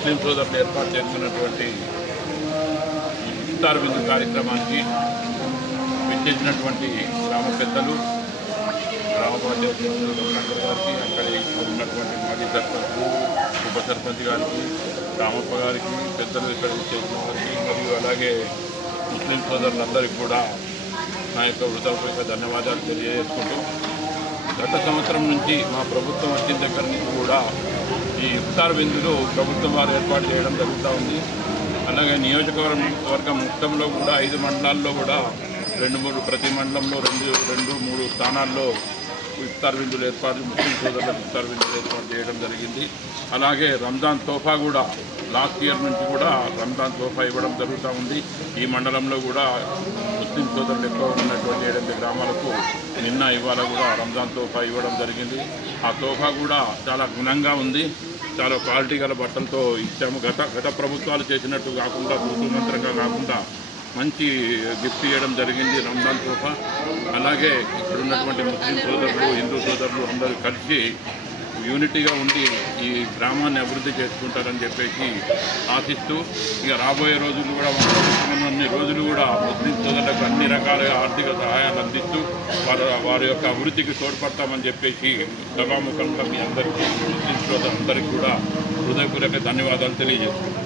ముస్లిం సోదరులు ఏర్పాటు చేస్తున్నటువంటి ఇఫ్తార్ విందు కార్యక్రమానికి విచ్చేసినటువంటి గ్రామ పెద్దలు, గ్రామ పంచాయతీ రఘునాథ్ గారికి, అక్కడ ఉన్నటువంటి మాజీ సర్పంచ్, ఉప సర్పంచ్ గారికి, రామప్ప గారికి, పెద్దలు ఇక్కడ చేసిన వారికి మరియు అలాగే ముస్లిం సోదరులందరికీ కూడా నా యొక్క హృదయపూర్వక ధన్యవాదాలు తెలియజేసుకుంటూ, గత సంవత్సరం నుంచి మా ప్రభుత్వం వచ్చిన దగ్గర నుంచి కూడా ఈ ఇఫ్తార్ విందులు ప్రభుత్వం వారు ఏర్పాటు చేయడం జరుగుతూ ఉంది. అలాగే నియోజకవర్గం మొత్తంలో కూడా 5 మండలాల్లో కూడా 2-3 ప్రతి మండలంలో 2-3 స్థానాల్లో ఇఫ్తార్ విందులు ముస్లిం సోదరులకు ఇఫ్తార్ విందులు ఏర్పాటు చేయడం జరిగింది. అలాగే రంజాన్ తోఫా కూడా లాస్ట్ ఇయర్ నుంచి కూడా రంజాన్ తోఫా ఇవ్వడం జరుగుతూ ఉంది. ఈ మండలంలో కూడా ముస్లిం సోదరులు ఎక్కువ ఉన్నటువంటి 7 గ్రామాలకు ఇవాళ కూడా రంజాన్ తోఫా ఇవ్వడం జరిగింది. ఆ తోఫా కూడా చాలా గుణంగా ఉంది, చాలా క్వాలిటీ గల బట్టలతో ఇచ్చాము. గత ప్రభుత్వాలు చేసినట్టు కాకుండా మంత్రంగా కాకుండా మంచి గిఫ్ట్ ఇవ్వడం జరిగింది రంజాన్ తోఫా. అలాగే ఇక్కడ ఉన్నటువంటి ముస్లిం సోదరులు, హిందూ సోదరులు అందరూ కలిసి యూనిటీగా ఉండి ఈ గ్రామాన్ని అభివృద్ధి చేసుకుంటారని చెప్పేసి ఆశిస్తూ, ఇక రాబోయే రోజులు కూడా అన్ని రోజులు కూడా ముస్లిం సోదరులకు అన్ని రకాలుగా ఆర్థిక సహాయాలు అందిస్తూ వారి యొక్క అభివృద్ధికి తోడ్పడతామని చెప్పేసి సభాముఖంగా మీ అందరికీ, ముస్లిం సోదరులందరికీ కూడా హృదయపూర్వక ధన్యవాదాలు తెలియజేస్తున్నాను.